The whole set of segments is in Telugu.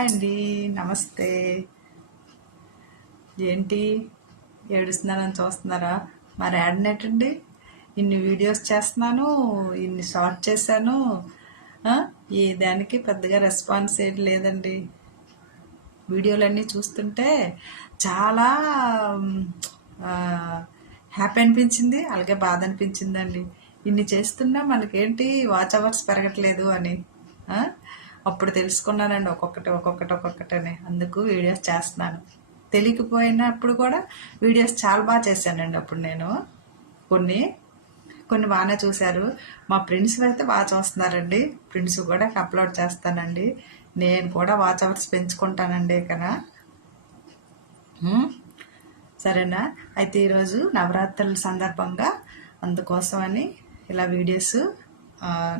హాయ్ అండి నమస్తే. ఏంటి? ఏడుస్తున్నారని చూస్తున్నారా? మరి యాడ్నేటండి ఇన్ని వీడియోస్ చేస్తున్నాను ఇన్ని షార్ట్ చేశాను. ఏ దానికి పెద్దగా రెస్పాన్స్ ఏం లేదండి. వీడియోలన్నీ చూస్తుంటే చాలా హ్యాపీ అనిపించింది అలాగే బాధ అనిపించిందండి. ఇన్ని చేస్తున్నా మనకేంటి వాచ్ అవర్స్ పెరగట్లేదు అని. ఆ? అప్పుడు తెలుసుకున్నానండి ఒక్కొక్కటి ఒక్కొక్కటి ఒక్కొక్కటి అందుకు వీడియోస్ చేస్తున్నాను. తెలియకపోయినప్పుడు కూడా వీడియోస్ చాలా బాగా చేశానండి అప్పుడు నేను. కొన్ని కొన్ని బాగానే చూశారు. మా ఫ్రెండ్స్ అయితే బాగా చూస్తున్నారండి. ఫ్రెండ్స్ కూడా అప్లోడ్ చేస్తానండి. నేను కూడా వాచ్ అవర్స్ పెంచుకుంటానండి ఇక్కడ. సరేనా? అయితే ఈరోజు నవరాత్రుల సందర్భంగా అందుకోసమని ఇలా వీడియోస్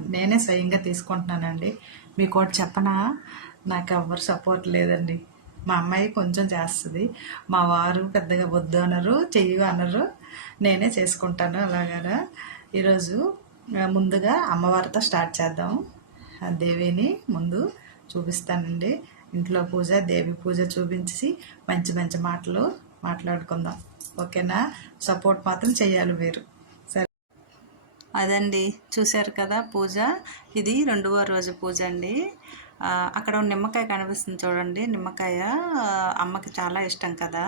నేనే స్వయంగా తీసుకుంటున్నానండి. మీకు ఒకటి చెప్పనా? నాకు ఎవ్వరు సపోర్ట్ లేదండి. మా అమ్మాయి కొంచెం చేస్తుంది. మా వారు పెద్దగా వద్దు అనరు చెయ్యి అనరు. నేనే చేసుకుంటాను అలాగా ఈరోజు ముందుగా అమ్మవారితో స్టార్ట్ చేద్దాం. ఆ దేవిని ముందు చూపిస్తానండి. ఇంట్లో పూజ దేవి పూజ చూపించి మంచి మంచి మాటలు మాట్లాడుకుందాం. ఓకేనా? సపోర్ట్ మాత్రం చేయాలి మీరు అదండి. చూశారు కదా పూజ? ఇది రెండవ రోజు పూజ అండి. అక్కడ నిమ్మకాయ కనిపిస్తుంది చూడండి. నిమ్మకాయ అమ్మకి చాలా ఇష్టం కదా.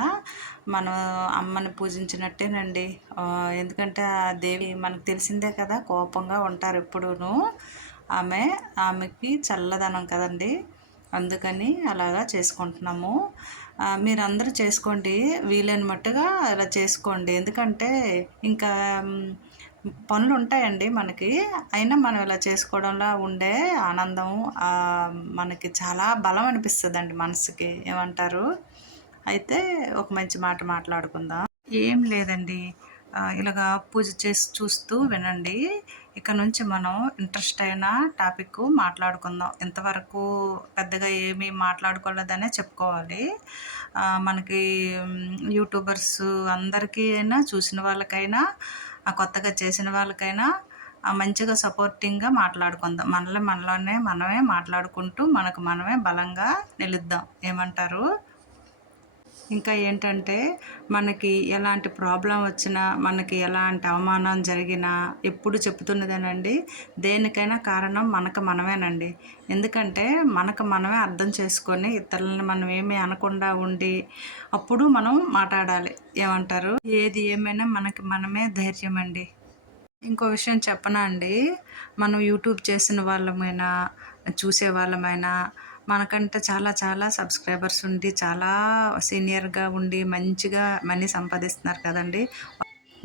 మనం అమ్మని పూజించినట్టేనండి. ఎందుకంటే ఆ దేవి మనకు తెలిసిందే కదా కోపంగా ఉంటారు ఎప్పుడూను. ఆమె ఆమెకి చల్లదనం కదండి. అందుకని అలాగా చేసుకుంటున్నాము. మీరందరూ చేసుకోండి. వీలైన మట్టుగా ఇలా చేసుకోండి. ఎందుకంటే ఇంకా పనులు ఉంటాయండి మనకి. అయినా మనం ఇలా చేసుకోవడంలో ఉండే ఆనందం మనకి చాలా బలం అనిపిస్తుందండి మనసుకి. ఏమంటారు? అయితే ఒక మంచి మాట మాట్లాడుకుందాం. ఏం లేదండి. ఇలాగా పూజ చేసి చూస్తూ వినండి. ఇక నుంచి మనం ఇంట్రెస్ట్ అయిన టాపిక్ మాట్లాడుకుందాం. ఇంతవరకు పెద్దగా ఏమీ మాట్లాడుకోలేదనే చెప్పుకోవాలి. మనకి యూట్యూబర్స్ అందరికీ అయినా చూసిన వాళ్ళకైనా ఆ కొత్తగా చేసిన వాళ్ళకైనా మంచిగా సపోర్టింగ్గా మాట్లాడుకుందాం. మనలో మనలోనే మనమే మాట్లాడుకుంటూ మనకు మనమే బలంగా నిలుద్దాం. ఏమంటారు? ఇంకా ఏంటంటే మనకి ఎలాంటి ప్రాబ్లం వచ్చినా మనకి ఎలాంటి అవమానం జరిగినా ఎప్పుడు చెప్తున్నదేనండి దేనికైనా కారణం మనకు మనమేనండి. ఎందుకంటే మనకు మనమే అర్థం చేసుకొని ఇతరులని మనం ఏమీ అనకుండా ఉండి అప్పుడు మనం మాట్లాడాలి. ఏమంటారు? ఏది ఏమైనా మనకి మనమే ధైర్యం అండి ఇంకో విషయం చెప్పనా అండి? మనం యూట్యూబ్ చేసిన వాళ్ళమైనా చూసే వాళ్ళమైనా మనకంటే చాలా చాలా సబ్స్క్రైబర్స్ ఉండి చాలా సీనియర్గా ఉండి మంచిగా మనీ సంపాదిస్తున్నారు కదండి.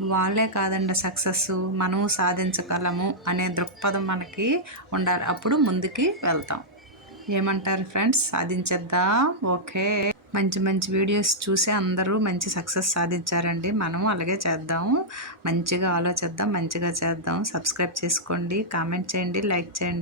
వాళ్ళే కాదండి సక్సెస్ మనం సాధించగలము అనే దృక్పథం మనకి ఉండాలి. అప్పుడు ముందుకి వెళ్తాం. ఏమంటారు ఫ్రెండ్స్? సాధించేద్దాం. ఓకే. మంచి మంచి వీడియోస్ చూసి అందరూ మంచి సక్సెస్ సాధించారండి. మనం అలాగే చేద్దాం. మంచిగా ఆలోచిద్దాం మంచిగా చేద్దాం. సబ్స్క్రైబ్ చేసుకోండి. కామెంట్ చేయండి లైక్ చేయండి.